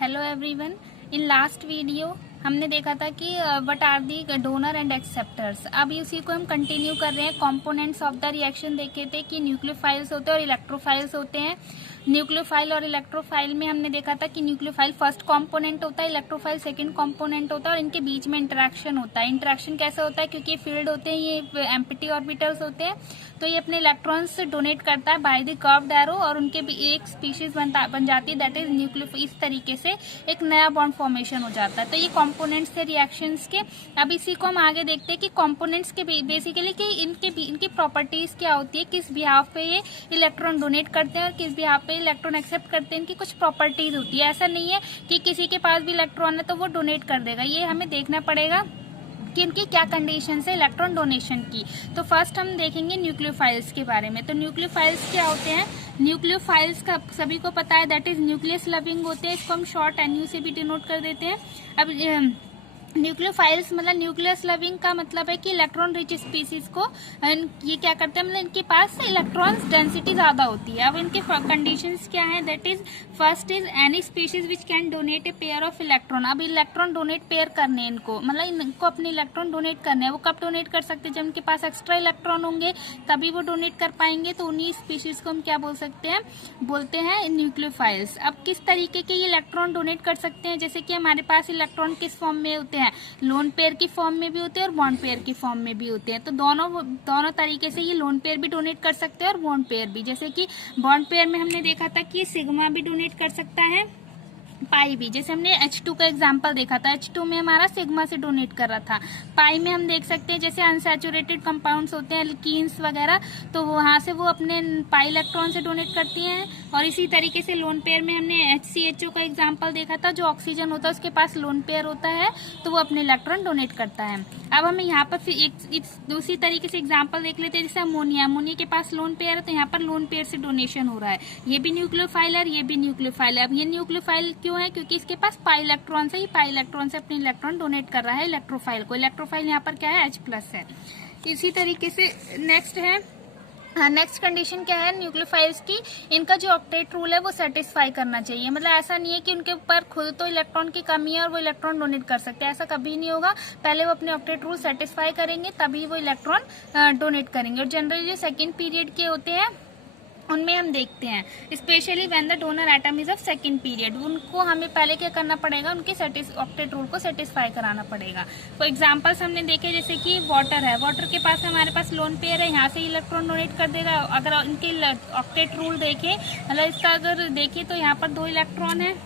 Hello everyone. In last video हमने देखा था कि what are the donor and acceptors. अब इसी को हम कंटिन्यू कर रहे हैं। कंपोनेंट्स ऑफ द रिएक्शन देखे थे कि न्यूक्लियोफाइल्स होते हैं और इलेक्ट्रोफाइल्स होते हैं। न्यूक्लियोफाइल और इलेक्ट्रोफाइल में हमने देखा था कि न्यूक्लियोफाइल फर्स्ट कंपोनेंट होता है, इलेक्ट्रोफाइल सेकंड कंपोनेंट होता है और इनके बीच में इंटरेक्शन होता है। इंटरेक्शन कैसे होता है? क्योंकि फील्ड होते हैं, ये एम्प्टी ऑर्बिटल्स होते हैं, तो ये अपने इलेक्ट्रॉन्स डोनेट करता है बाय द कर्व्ड एरो और उनके भी एक स्पीशीज बन जाती है, दैट इज न्यूक्लियोफाइल। इस तरीके से एक नया बॉन्ड फॉर्मेशन हो जाता है। तो ये कंपोनेंट्स थे रिएक्शंस के। अब इसी को हम आगे देखते हैं कि कंपोनेंट्स के बेसिकली कि इनकी प्रॉपर्टीज क्या होती है, किस बिहाफ पे ये इलेक्ट्रॉन डोनेट करते हैं और किस बिहाफ पे इलेक्ट्रॉन एक्सेप्ट करते हैं। इनकी कुछ प्रॉपर्टीज होती है। ऐसा नहीं है कि किसी के पास भी इलेक्ट्रॉन है तो वो डोनेट कर देगा। ये हमें देखना पड़ेगा कि इनकी क्या कंडीशन है इलेक्ट्रॉन डोनेशन की। तो फर्स्ट हम देखेंगे न्यूक्लियोफाइल्स के बारे में। तो न्यूक्लियोफाइल्स क्या होते हैं? न्यूक्लियोफाइल्स का सभी को पता है, दैट इज न्यूक्लियस लविंग होते हैं। इसको हम शॉर्ट NU से भी डिनोट कर देते हैं। अब न्यूक्लियोफाइल्स मतलब न्यूक्लियस लविंग का मतलब है कि इलेक्ट्रॉन रिच स्पीसीज को ये क्या करते हैं, मतलब इनके पास इलेक्ट्रॉन्स डेंसिटी ज्यादा होती है। अब इनके कंडीशंस क्या है? That is first is any species which can donate a pair of electron. अब इलेक्ट्रॉन डोनेट पेयर करने इनको, मतलब इनको अपने इलेक्ट्रॉन डोनेट करने हैं। वो कब डोनेट कर सकते हैं? जब इनके पास एक्स्ट्रा इलेक्ट्रॉन होंगे तभी वो डोनेट कर पाएंगे। तो उन्हीं स्पीशीज को हम क्या बोलते हैं न्यूक्लियोफाइल्स। अब किस तरीके के ये इलेक्ट्रॉन डोनेट कर सकते हैं? जैसे कि हमारे पास इलेक्ट्रॉन किस फॉर्म में होते हैं, लोन पेयर की फॉर्म में भी होते हैं और बॉन्ड पेयर की फॉर्म में भी होते हैं। तो दोनों तरीके से ये लोन पेयर भी डोनेट कर सकते हैं और बॉन्ड पेयर भी। जैसे कि बॉन्ड पेयर में हमने देखा था कि सिग्मा भी डोनेट कर सकता है, पाई भी। जैसे हमने H2 का एग्जांपल देखा था, H2 में हमारा सिग्मा से डोनेट कर रहा था। पाई में हम देख सकते हैं जैसे अनसैचुरेटेड कंपाउंड्स होते हैं, एल्कीन्स वगैरह, तो वहां से वो अपने पाई इलेक्ट्रॉन से डोनेट करती हैं। और इसी तरीके से लोन पेयर में हमने HCHO का एग्जाम्पल देखा था, जो ऑक्सीजन होता है उसके पास लोन पेयर होता है तो वो अपने इलेक्ट्रॉन डोनेट करता है। अब हमें यहाँ पर फिर एक दूसरी तरीके से एग्जाम्पल देख लेते हैं। जैसे अमोनिया के पास लोन पेयर है तो यहाँ पर लोन पेयर से डोनेशन हो रहा है। ये भी न्यूक्लियोफाइल है, ये भी न्यूक्लियोफाइल है। अब ये न्यूक्लियोफाइल क्यों है? क्योंकि इसके पास पाई इलेक्ट्रॉन से, ये पाई इलेक्ट्रॉन से अपने इलेक्ट्रॉन डोनेट कर रहा है इलेक्ट्रोफाइल को। इलेक्ट्रोफाइल यहाँ पर क्या है? H+ है। इसी तरीके से नेक्स्ट है, नेक्स्ट कंडीशन क्या है न्यूक्लियोफाइल्स की? इनका जो ऑक्टेट रूल है वो सेटिस्फाई करना चाहिए। मतलब ऐसा नहीं है कि उनके ऊपर खुद तो इलेक्ट्रॉन की कमी है और वो इलेक्ट्रॉन डोनेट कर सकते हैं, ऐसा कभी नहीं होगा। पहले वो अपने ऑक्टेट रूल सेटिस्फाई करेंगे तभी वो इलेक्ट्रॉन डोनेट करेंगे। और जनरली जो सेकेंड पीरियड के होते हैं उनमें हम देखते हैं, specially when the donor atom is of second period, उनको हमें पहले क्या करना पड़ेगा, उनके ऑक्टेट रूल को सेटिस्फाई कराना पड़ेगा। फॉर एग्जांपल्स हमने देखे, जैसे कि वाटर है, वाटर के पास हमारे पास लोन पेयर है, यहाँ से इलेक्ट्रॉन डोनेट कर देगा। अगर इनके ऑक्टेट रूल देखें, मतलब इसका अगर देखें तो यहाँ पर 2 इलेक्ट्रॉन है,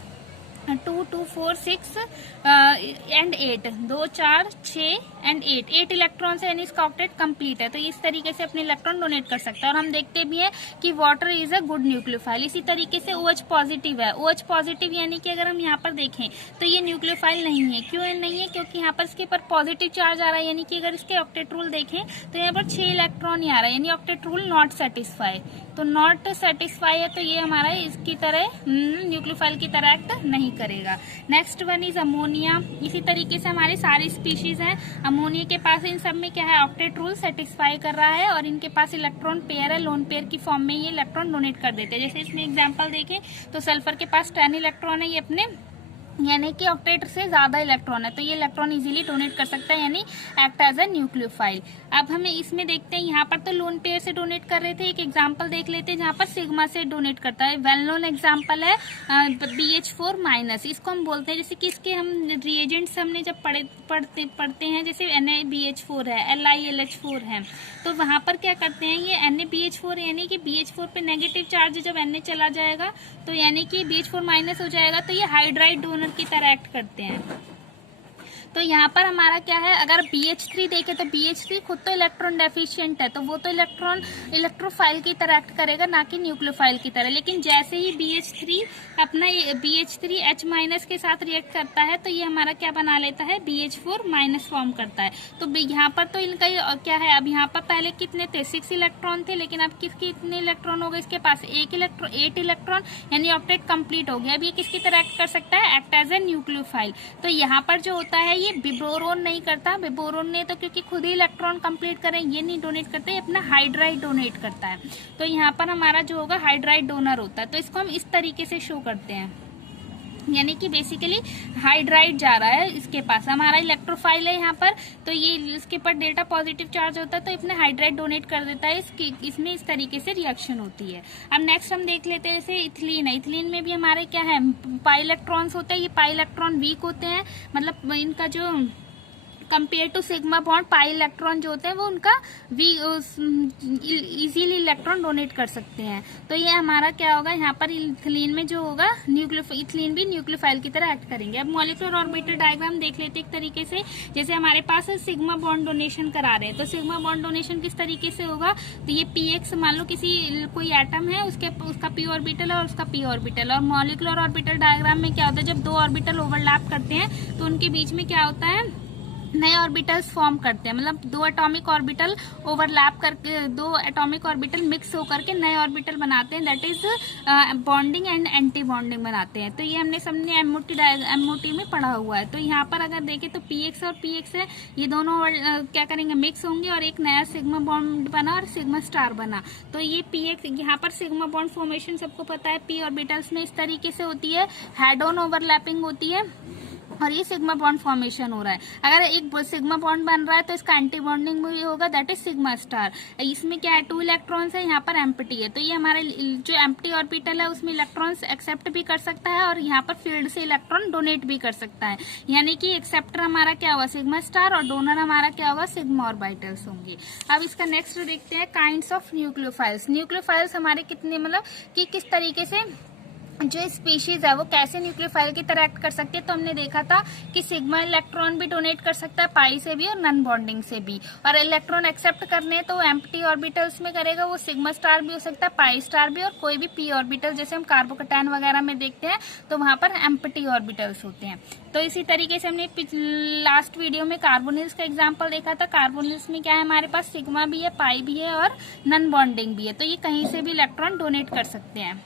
2, 2, 4, 6 एंड 8, 2, 4, 6 एंड 8 इलेक्ट्रॉन है, यानी इसका ऑक्टेट कंप्लीट है। तो इस तरीके से अपने इलेक्ट्रॉन डोनेट कर सकता है। और हम देखते भी हैं कि water is a good nucleophile. इसी तरीके से OH पॉजिटिव है, OH पॉजिटिव यानी कि अगर हम यहाँ पर देखें तो ये न्यूक्लियोफाइल नहीं है। क्यों नहीं है? क्योंकि यहाँ पर इसके ऊपर पॉजिटिव चार्ज आ रहा है, यानी कि अगर इसके ऑक्टेट रूल देखें तो यहाँ पर 6 इलेक्ट्रॉन ही आ रहा है, यानी ऑक्टेट रूल नॉट सेटिस्फाई। तो नॉट सेटिस्फाई है तो ये हमारा इसकी तरह न्यूक्लियोफाइल की तरह एक्ट नहीं करेगा। Next one is ammonia. इसी तरीके से हमारे सारी स्पीशीज हैं। अमोनिया के पास इन सब में क्या है, ऑक्टेट रूल सेटिस्फाई कर रहा है और इनके पास इलेक्ट्रॉन पेयर है, लोन पेयर की फॉर्म में ये इलेक्ट्रॉन डोनेट कर देते हैं। जैसे इसमें एग्जांपल देखें तो सल्फर के पास 10 इलेक्ट्रॉन है, ये अपने यानी कि ऑक्टेट से ज्यादा इलेक्ट्रॉन है तो ये इलेक्ट्रॉन इजीली डोनेट कर सकता है, यानी एक्ट एज अ न्यूक्लियोफाइल। अब हमें इसमें देखते हैं, यहाँ पर तो लोन पेयर से डोनेट कर रहे थे, एक एग्जांपल देख लेते हैं जहाँ पर सिग्मा से डोनेट करता है। वेल नोन एग्जांपल है BH4-। इसको हम बोलते हैं, जैसे कि इसके हम रिएजेंट्स हमने जब पढ़ते हैं, जैसे NaBH4 है, LiLH4 है, तो वहां पर क्या करते हैं, ये NaBH4 यानी कि BH4 पे नेगेटिव चार्ज जब Na चला जाएगा तो यानी कि BH4- हो जाएगा, तो ये हाइड्राइड डोनर की तरह एक्ट करते हैं। तो यहाँ पर हमारा क्या है, अगर BH3 देखे तो BH3 खुद तो इलेक्ट्रॉन डेफिशिएंट है, तो वो तो इलेक्ट्रोफाइल की तरह एक्ट करेगा, ना कि न्यूक्लियोफाइल की तरह। लेकिन जैसे ही BH3 अपना BH3 H- के साथ रिएक्ट करता है तो ये हमारा क्या बना लेता है, BH4- फॉर्म करता है। तो यहाँ पर तो इनका क्या है, अब यहाँ पर पहले कितने थे, 6 इलेक्ट्रॉन थे, लेकिन अब किसके इतने इलेक्ट्रॉन हो गए, इसके पास 8 इलेक्ट्रॉन, यानी ऑक्टेट कंप्लीट हो गया। अब ये किसकी तरह एक्ट कर सकता है, एक्ट एज ए न्यूक्लियोफाइल। तो यहाँ पर जो होता है ये बोरोन नहीं करता, बोरोन ने तो क्योंकि खुद ही इलेक्ट्रॉन कंप्लीट करें, ये नहीं डोनेट करते, ये अपना हाइड्राइड डोनेट करता है। तो यहाँ पर हमारा जो होगा हाइड्राइड डोनर होता है। तो इसको हम इस तरीके से शो करते हैं। यानी कि बेसिकली हाइड्राइड जा रहा है इसके पास, हमारा इलेक्ट्रोफाइल है यहाँ पर, तो ये इसके पर डेल्टा पॉजिटिव चार्ज होता है तो अपने हाइड्राइड डोनेट कर देता है, इसमें इस तरीके से रिएक्शन होती है। अब नेक्स्ट हम देख लेते हैं जैसे इथिलीन है। इथिलीन में भी हमारे क्या है, पाई इलेक्ट्रॉन्स होते हैं। ये पाई इलेक्ट्रॉन वीक होते हैं, मतलब इनका जो compare to sigma bond pi electron जो होते हैं वो उनका इजीली इलेक्ट्रॉन डोनेट कर सकते हैं। तो ये हमारा क्या होगा, यहाँ पर इथिलीन में जो होगा इथिलीन भी न्यूक्लियोफाइल की तरह एक्ट करेंगे। अब मॉलिक्यूलर ऑर्बिटल डायग्राम देख लेते हैं एक तरीके से। जैसे हमारे पास सिग्मा बॉन्ड डोनेशन करा रहे हैं, तो सिग्मा बॉन्ड डोनेशन किस तरीके से होगा, तो ये px मान लो कोई एटम है, उसका p ऑर्बिटल है और उसका p ऑर्बिटल। और मॉलिक्यूलर ऑर्बिटल डायग्राम में क्या होता है, जब दो ऑर्बिटल ओवरलैप करते हैं तो उनके बीच में क्या होता है, नए ऑर्बिटल्स फॉर्म करते हैं। मतलब दो एटॉमिक ऑर्बिटल ओवरलैप करके, दो एटॉमिक ऑर्बिटल मिक्स होकर के नए ऑर्बिटल बनाते हैं, that is bonding and anti bonding बनाते हैं। तो ये हमने सबने एमओटी में पढ़ा हुआ है। तो यहाँ पर अगर देखें तो px और px है, ये दोनों क्या करेंगे, मिक्स होंगे और एक नया सिग्मा बॉन्ड बना और सिग्मा स्टार बना। तो ये px, यहाँ पर सिग्मा बॉन्ड फॉर्मेशन सबको पता है, p ऑर्बिटल्स में इस तरीके से होती है, हेड ऑन ओवरलैपिंग होती है और ये सिग्मा बॉन्ड फॉर्मेशन हो रहा है। अगर एक सिग्मा बॉन्ड बन रहा है तो इसका एंटी बॉन्डिंग भी होगा, दैट इज सिग्मा स्टार। इसमें क्या है, 2 इलेक्ट्रॉन्स है, यहाँ पर एम्प्टी है, तो ये हमारे जो एम्प्टी ऑर्बिटल है उसमें इलेक्ट्रॉन्स एक्सेप्ट भी कर सकता है और यहाँ पर फील्ड से इलेक्ट्रॉन डोनेट भी कर सकता है। यानी कि एक्सेप्टर हमारा क्या हुआ, सिग्मा स्टार, और डोनर हमारा क्या हुआ, सिग्मा ऑर्बिटल्स होंगे। अब इसका नेक्स्ट देखते हैं काइंड्स ऑफ न्यूक्लियोफाइल्स। न्यूक्लियोफाइल्स हमारे कितने, मतलब कि किस तरीके से जो स्पीशीज है वो कैसे न्यूक्लियोफाइल की तरह एक्ट कर सकती है। तो हमने देखा था कि सिग्मा इलेक्ट्रॉन भी डोनेट कर सकता है, पाई से भी और नॉन बॉन्डिंग से भी। और इलेक्ट्रॉन एक्सेप्ट करने हैं तो एम्प्टी ऑर्बिटल्स में करेगा, वो सिग्मा स्टार भी हो सकता है, पाई स्टार भी, और कोई भी पी ऑर्बिटल, जैसे हम कार्बोकैटायन वगैरह में देखते हैं तो वहां पर एम्प्टी ऑर्बिटल्स होते हैं। तो इसी तरीके से हमने लास्ट वीडियो में कार्बोनिल्स का एग्जाम्पल देखा था। कार्बोनिल्स में क्या है, हमारे पास सिग्मा भी है, पाई भी है और नॉन बॉन्डिंग भी है, तो ये कहीं से भी इलेक्ट्रॉन डोनेट कर सकते हैं।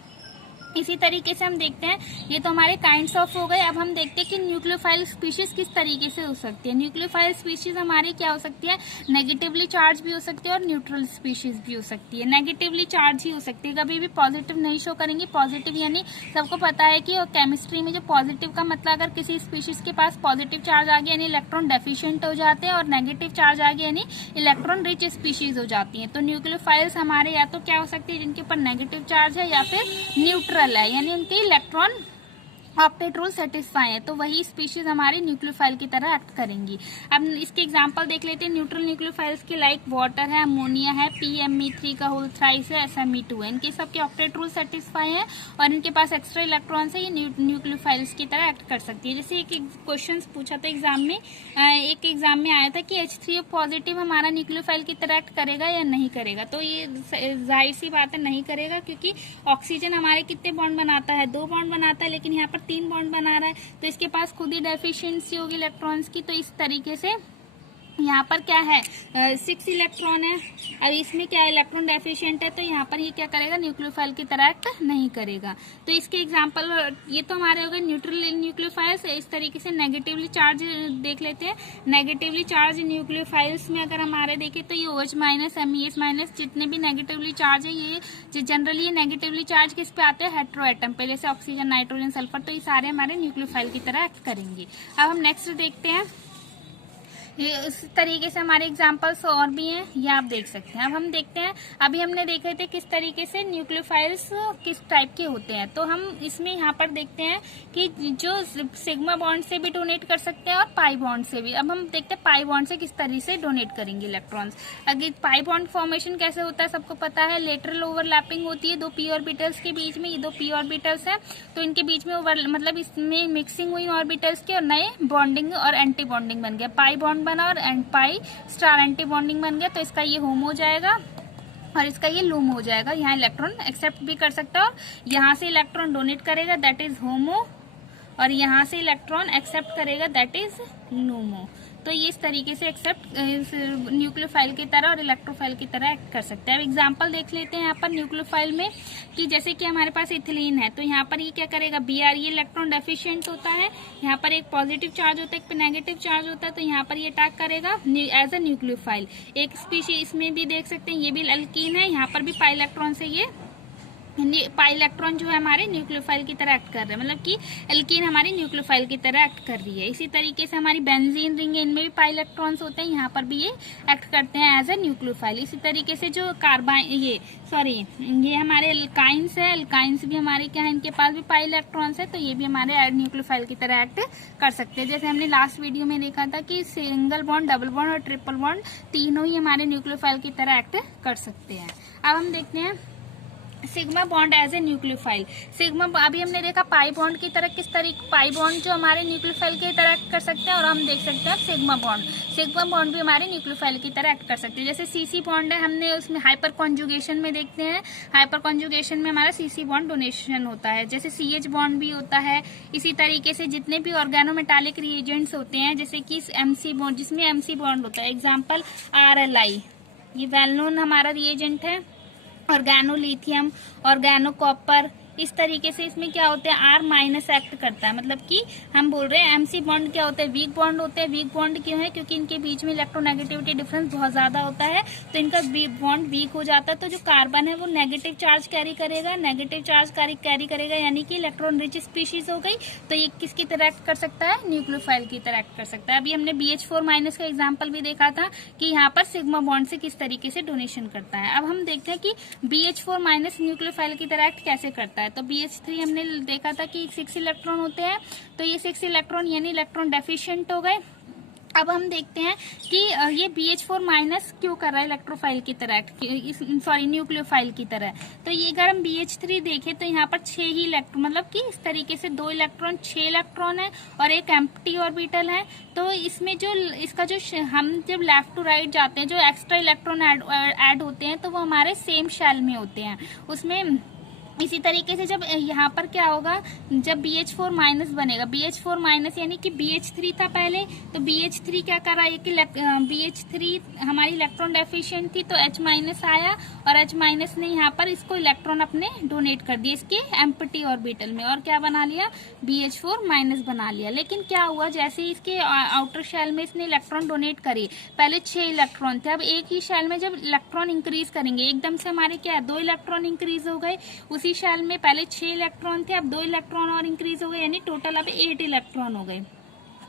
इसी तरीके से हम देखते हैं, ये तो हमारे काइंड्स ऑफ हो गए। अब हम देखते हैं कि न्यूक्लियोफाइल स्पीशीज किस तरीके से हो सकती है। न्यूक्लियोफाइल स्पीशीज हमारी क्या हो सकती है, नेगेटिवली चार्ज भी हो सकती है और न्यूट्रल स्पीशीज भी हो सकती है। नेगेटिवली चार्ज ही हो सकती है, कभी भी पॉजिटिव नहीं शो करेंगी। पॉजिटिव यानी सबको पता है कि केमिस्ट्री में जो पॉजिटिव का मतलब, अगर किसी स्पीशीज के पास पॉजिटिव चार्ज आ गया यानी इलेक्ट्रॉन डेफिशिएंट हो जाते हैं, और नेगेटिव चार्ज आ गया यानी इलेक्ट्रॉन रिच स्पीशीज हो जाती है। तो न्यूक्लियोफाइल्स हमारे या तो क्या हो सकती है, जिनके ऊपर नेगेटिव चार्ज है या फिर न्यूट्रल है, यानी उनके इलेक्ट्रॉन ऑक्टेट रूल सेटिस्फाई है, तो वही स्पीशीज हमारी न्यूक्लियोफाइल की तरह एक्ट करेंगी। अब इसके एग्जांपल देख लेते हैं। न्यूट्रल न्यूक्लियोफाइल्स के लाइक वाटर है, अमोनिया है, PME3 का होल थ्राइस है, SME2 है, इनके सबके ऑक्टेट रूल सेटिस्फाई है और इनके पास एक्स्ट्रा इलेक्ट्रॉन्स है, ये न्यूक्लियोफाइल्स की तरह एक्ट कर सकती है। जैसे एक क्वेश्चन पूछा था एग्जाम में, एक एग्जाम में आया था कि H3O पॉजिटिव हमारा न्यूक्लियोफाइल की तरह एक्ट करेगा या नहीं करेगा। तो ये जाहिर सी बात है, नहीं करेगा, क्योंकि ऑक्सीजन हमारे कितने बॉन्ड बनाता है, 2 बॉन्ड बनाता है, लेकिन यहाँ पर 3 बॉन्ड बना रहा है, तो इसके पास खुद ही डेफिशिएंसी होगी इलेक्ट्रॉन्स की। तो इस तरीके से यहाँ पर क्या है, 6 इलेक्ट्रॉन है, अब इसमें क्या इलेक्ट्रॉन डेफिशिएंट है, तो यहाँ पर ये क्या करेगा, न्यूक्लियोफाइल की तरह एक्ट नहीं करेगा। तो इसके एग्जांपल ये तो हमारे हो गए न्यूट्रल न्यूक्लियोफाइल्स। इस तरीके से नेगेटिवली चार्ज देख लेते हैं। नेगेटिवली चार्ज न्यूक्लियोफाइल्स में अगर हमारे देखें तो ये OH माइनस, MES माइनस, जितने भी नेगेटिवली चार्ज है, ये जनरली ये नेगेटिवली चार्ज किस पे आते हैं, हेटेरो एटम पे, जैसे ऑक्सीजन, नाइट्रोजन, सल्फर। तो ये सारे हमारे न्यूक्लियोफाइल की तरह एक्ट करेंगे। अब हम नेक्स्ट देखते हैं। ये इस तरीके से हमारे एग्जाम्पल्स और भी हैं, ये आप देख सकते हैं। अब हम देखते हैं, अभी हमने देखे थे किस तरीके से न्यूक्लियोफाइल्स किस टाइप के होते हैं। तो हम इसमें यहाँ पर देखते हैं कि जो सिग्मा बॉन्ड से भी डोनेट कर सकते हैं और पाई बॉन्ड से भी। अब हम देखते हैं पाई बॉन्ड से किस तरीके से डोनेट करेंगे इलेक्ट्रॉन्स। अगर पाई बॉन्ड फॉर्मेशन कैसे होता है सबको पता है, लेटरल ओवरलैपिंग होती है 2 p ऑर्बिटल्स के बीच में। ये 2 p ऑर्बिटल्स है, तो इनके बीच में मतलब इसमें मिक्सिंग हुई ऑर्बिटल्स की और नए बॉन्डिंग और एंटी बॉन्डिंग बन गया, पाई बॉन्ड बना और पाई स्टार एंटी बॉन्डिंग बन गया। तो इसका ये होम हो जाएगा और इसका ये लूम हो जाएगा। यहाँ इलेक्ट्रॉन एक्सेप्ट भी कर सकता है और यहाँ से इलेक्ट्रॉन डोनेट करेगा, दैट इज होमो, और यहाँ से इलेक्ट्रॉन एक्सेप्ट करेगा, दैट इज लूमो। तो ये इस तरीके से एक्सेप्ट न्यूक्लियोफाइल की तरह और इलेक्ट्रोफाइल की तरह एक्ट कर सकते हैं। अब एग्जांपल देख लेते हैं यहाँ पर न्यूक्लियोफाइल में, कि जैसे कि हमारे पास इथिलीन है, तो यहाँ पर ये क्या करेगा, Br, ये इलेक्ट्रॉन डेफिशिएंट होता है, यहाँ पर एक पॉजिटिव चार्ज होता है, एक पे नेगेटिव चार्ज होता है, तो यहाँ पर ये अटैक करेगा एज अ न्यूक्लियोफाइल। एक स्पीशीज इसमें भी देख सकते हैं, ये भी अल्कीन है, यहाँ पर भी पाई इलेक्ट्रॉन से ये पाई इलेक्ट्रॉन जो है हमारे न्यूक्लियोफाइल की तरह एक्ट कर रहे हैं, मतलब कि एल्कीन हमारी न्यूक्लियोफाइल की तरह एक्ट कर रही है। इसी तरीके से हमारी बेंजीन रिंग है, इनमें भी पाई इलेक्ट्रॉन्स होते हैं, यहाँ पर भी ये एक्ट करते हैं एज ए न्यूक्लियोफाइल। इसी तरीके से जो ये हमारे एल्काइंस है, एल्काइंस भी हमारे क्या है, इनके पास भी पाई इलेक्ट्रॉन्स है, तो ये भी हमारे न्यूक्लियोफाइल की तरह एक्ट कर सकते हैं। जैसे हमने लास्ट वीडियो में देखा था कि सिंगल बॉन्ड, डबल बॉन्ड और ट्रिपल बॉन्ड तीनों ही हमारे न्यूक्लियोफाइल की तरह एक्ट कर सकते हैं। अब हम देखते हैं sigma bond as a nucleophile. Sigma, अभी हमने देखा पाई बॉन्ड की तरह किस तरीके पाई बॉन्ड जो हमारे न्यूक्लियोफाइल की तरह एक्ट कर सकते हैं, और हम देख सकते हैं सिग्मा बॉन्ड भी हमारे न्यूक्लियोफाइल की तरह एक्ट कर सकते हैं। जैसे सीसी बॉन्ड है, हमने उसमें हाइपर कॉन्जुगेशन में देखते हैं, हाइपर कॉन्जुगेशन में हमारा सीसी बॉन्ड डोनेशन होता है। जैसे सीएच बॉन्ड भी होता है। इसी तरीके से जितने भी ऑर्गेनोमेटालिक रिएजेंट्स होते हैं, जैसे कि एमसी बॉन्ड, जिसमें एमसी बॉन्ड होता है, एग्जाम्पल RLI, ये वेल नोन हमारा रिएजेंट है। ऑर्गेनोलिथियम, ऑर्गेनो कॉपर, इस तरीके से इसमें क्या होता है, R माइनस एक्ट करता है। मतलब कि हम बोल रहे हैं एमसी बॉन्ड क्या होते हैं, वीक बॉन्ड होते हैं। वीक बॉन्ड क्यों है, क्योंकि इनके बीच में इलेक्ट्रोनेगेटिविटी डिफरेंस बहुत ज्यादा होता है, तो इनका बॉन्ड वीक हो जाता है। तो जो कार्बन है वो नेगेटिव चार्ज कैरी करेगा, नेगेटिव चार्ज कैरी करेगा, यानी कि इलेक्ट्रॉन रिच स्पीशीज हो गई। तो ये किसकी तरह एक्ट कर सकता है, न्यूक्लियोफाइल की तरह एक्ट कर सकता है। अभी हमने BH4 माइनस का एग्जाम्पल भी देखा था कि यहाँ पर सिग्मा बॉन्ड से किस तरीके से डोनेशन करता है। अब हम देखते हैं कि BH4 माइनस न्यूक्लियोफाइल की तरह एक्ट कैसे करता है। तो BH3 हमने देखा था कि 6 इलेक्ट्रॉन होते हैं, तो ये 6 इलेक्ट्रॉन यानी इलेक्ट्रॉन डेफिशिएंट हो गए। अब हम देखते हैं कि ये BH4 माइनस क्यों कर रहा है इलेक्ट्रोफाइल की तरह, न्यूक्लियोफाइल की तरह। तो ये अगर हम BH3 देखें तो यहाँ पर 6 ही इलेक्ट्रॉन, मतलब कि इस तरीके से 2 इलेक्ट्रॉन, 6 इलेक्ट्रॉन है और एक एम्प्टी ऑर्बिटल है। तो इसमें जो इसका जो हम जब लेफ्ट टू राइट जाते हैं, जो एक्स्ट्रा इलेक्ट्रॉन ऐड होते हैं, तो वो हमारे सेम शेल में होते हैं उसमें। इसी तरीके से जब यहाँ पर क्या होगा, जब BH4 माइनस बनेगा, BH4 माइनस यानी कि BH3 था पहले, तो BH3 क्या कर रहा है कि BH3 हमारी इलेक्ट्रॉन डेफिशिएंट थी, तो H माइनस आया और H माइनस ने यहाँ पर इसको इलेक्ट्रॉन अपने डोनेट कर दिए इसके एम्प्टी ऑर्बिटल में, और क्या बना लिया, BH4 माइनस बना लिया। लेकिन क्या हुआ, जैसे ही इसके आउटर शेल में इसने इलेक्ट्रॉन डोनेट करे, पहले 6 इलेक्ट्रॉन थे, अब एक ही शेल में जब इलेक्ट्रॉन इंक्रीज करेंगे, एकदम से हमारे क्या 2 इलेक्ट्रॉन इंक्रीज हो गए। उसी शेल में पहले 6 इलेक्ट्रॉन थे, अब 2 इलेक्ट्रॉन और इंक्रीज हो गए, यानी टोटल अब 8 इलेक्ट्रॉन हो गए।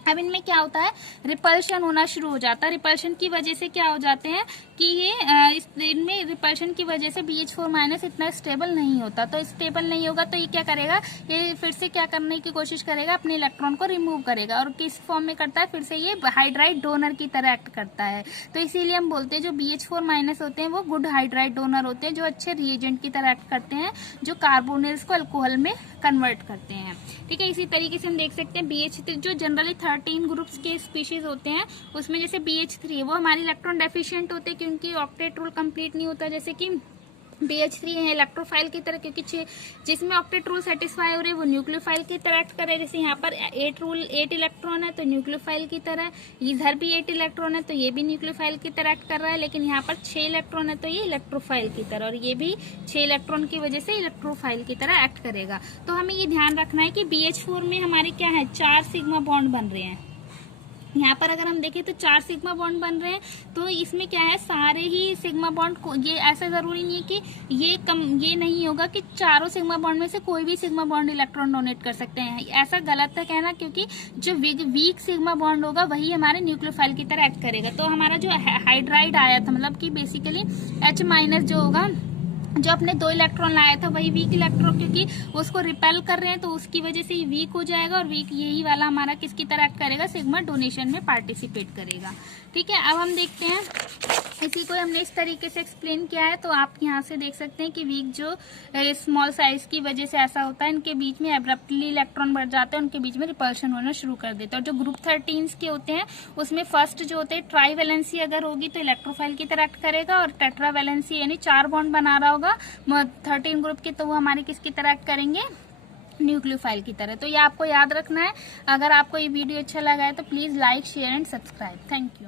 अब इनमें क्या होता है, रिपल्शन होना शुरू हो जाता है। रिपल्शन की वजह से क्या हो जाते हैं कि ये इनमें रिपल्शन की वजह से BH4 माइनस इतना स्टेबल नहीं होता। तो स्टेबल नहीं होगा तो ये क्या करेगा, ये फिर से क्या करने की कोशिश करेगा, अपने इलेक्ट्रॉन को रिमूव करेगा। और किस फॉर्म में करता है, फिर से ये हाइड्राइड डोनर की तरह एक्ट करता है। तो इसीलिए हम बोलते हैं जो BH4 माइनस होते हैं वो गुड हाइड्राइड डोनर होते हैं, जो अच्छे रिएजेंट की तरह एक्ट करते हैं, जो कार्बोनिल्स को अल्कोहल में कन्वर्ट करते हैं। ठीक है, इसी तरीके से हम देख सकते हैं BH3 जो जनरली 13 ग्रुप्स के स्पीशीज होते हैं, उसमें जैसे BH3 वो हमारी इलेक्ट्रॉन डेफिशिएंट होते हैं, क्योंकि ऑक्टेट रूल कंप्लीट नहीं होता। जैसे कि BH3 है इलेक्ट्रोफाइल की तरह, क्योंकि जिसमें ऑक्टेट रूल सेटिस्फाई हो रहे हैं वो न्यूक्लियोफाइल की तरह एक्ट कर रहे हैं। जैसे यहाँ पर 8 इलेक्ट्रॉन है तो न्यूक्लियोफाइल की तरह, इधर भी 8 इलेक्ट्रॉन है तो ये भी न्यूक्लियोफाइल की तरह एक्ट कर रहा है। लेकिन यहाँ पर 6 इलेक्ट्रॉन है तो ये इलेक्ट्रोफाइल की तरह, और ये भी 6 इलेक्ट्रॉन की वजह से इलेक्ट्रोफाइल की तरह एक्ट करेगा। तो हमें ये ध्यान रखना है कि BH4 में हमारे क्या है, 4 सिग्मा बॉन्ड बन रहे हैं। यहाँ पर अगर हम देखें तो 4 सिग्मा बॉन्ड बन रहे हैं। तो इसमें क्या है, सारे ही सिग्मा बॉन्ड को, ये ऐसा जरूरी नहीं है कि ये नहीं होगा कि चारों सिग्मा बॉन्ड में से कोई भी सिग्मा बॉन्ड इलेक्ट्रॉन डोनेट कर सकते हैं, ऐसा गलत है कहना। क्योंकि जो वीक सिग्मा बॉन्ड होगा वही हमारे न्यूक्लियोफाइल की तरह एक्ट करेगा। तो हमारा जो हाइड्राइड आया था, मतलब कि बेसिकली H माइनस जो होगा, जो अपने 2 इलेक्ट्रॉन लाया था वही वीक इलेक्ट्रॉन, क्योंकि उसको रिपेल कर रहे हैं तो उसकी वजह से ये वीक हो जाएगा, और वीक यही वाला हमारा किसकी तरह एक्ट करेगा, सिग्मा डोनेशन में पार्टिसिपेट करेगा। ठीक है, अब हम देखते हैं, इसी को हमने इस तरीके से एक्सप्लेन किया है। तो आप यहाँ से देख सकते हैं कि वीक जो स्मॉल साइज की वजह से ऐसा होता है, इनके बीच में एब्रप्टली इलेक्ट्रॉन बढ़ जाते हैं, उनके बीच में रिपल्शन होना शुरू कर देते हैं। और जो ग्रुप 13 के होते हैं उसमें फर्स्ट जो होते हैं ट्राईवैलेंसी अगर होगी तो इलेक्ट्रोफाइल की तरह एक्ट करेगा, और टेट्रावैलेंसी यानी 4 बॉन्ड बना रहा होगा 13 ग्रुप के, तो वो हमारे किसकी तरह एक्ट करेंगे, न्यूक्लियोफाइल की तरह। तो ये आपको याद रखना है। अगर आपको ये वीडियो अच्छा लगा है तो please like, share and subscribe. Thank you.